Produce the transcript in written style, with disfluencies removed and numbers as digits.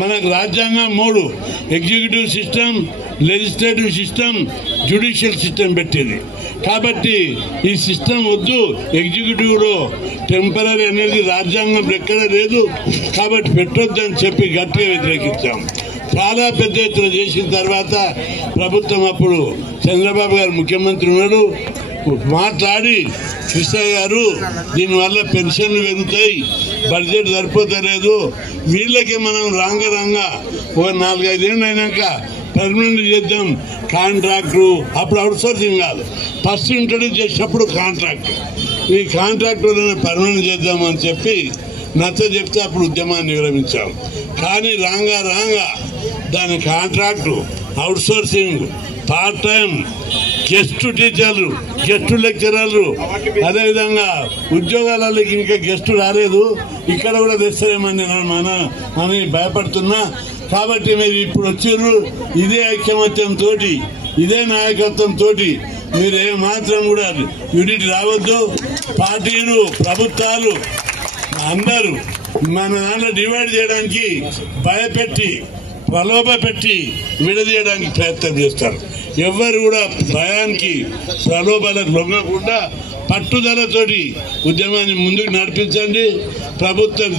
మనకు రాజ్యాంగం 3 executive system, legislative system, judicial system పెట్టింది. కాబట్టి ఈ సిస్టమ్ వద్దు, ఎగ్జిక్యూటివ్ లో టెంపరీ అనేది రాజ్యాంగం ఎక్కడ లేదు, కాబట్టి పెట్టొద్దని చెప్పి గట్టిగా వ్యతిరేకించాం. చాలా పెద్ద ఎత్తున చేసిన తర్వాత ప్రభుత్వం అప్పుడు చంద్రబాబు గారు ముఖ్యమంత్రి ఉన్నాడు, మాట్లాడి కృష్ణ గారు దీనివల్ల పెన్షన్లు పెరుగుతాయి, బడ్జెట్ సరిపోతలేదు, వీళ్ళకి మనం రాంగ ఒక 4-5 ఏళ్ళు అయినాక పర్మనెంట్ చేద్దాం కాంట్రాక్టు. అప్పుడు అవుట్ సోర్సింగ్ కాదు, ఫస్ట్ ఇంట్రడ్యూస్ చేసినప్పుడు కాంట్రాక్ట్, ఈ కాంట్రాక్టులను పర్మనెంట్ చేద్దామని చెప్పి నచ్చ చెప్తే అప్పుడు ఉద్యమాన్ని విరమించాం. కానీ రాంగా దాని contract, out sourcing, part time, guest టీచర్లు, గెస్ట్ లెక్చరర్లు, అదేవిధంగా ఉద్యోగాలకి ఇంకా గెస్ట్ రాలేదు, ఇక్కడ కూడా తెస్తారేమని అని భయపడుతున్నా. కాబట్టి మీరు ఇప్పుడు వచ్చారు, ఇదే ఐక్యమత్యంతో, ఇదే నాయకత్వంతో మీరు ఏమాత్రం కూడా యూనిట్ రావద్దు. పార్టీలు, ప్రభుత్వాలు అందరూ మన దాంట్లో డివైడ్ చేయడానికి భయపెట్టి, ప్రలోభ పెట్టి విడదీయడానికి ప్రయత్నం చేస్తారు. ఎవరు కూడా భయానికి, ప్రలోభాలకు లొంగకుండా పట్టుదలతోటి ఉద్యమాన్ని ముందుకు నడిపించండి. ప్రభుత్వం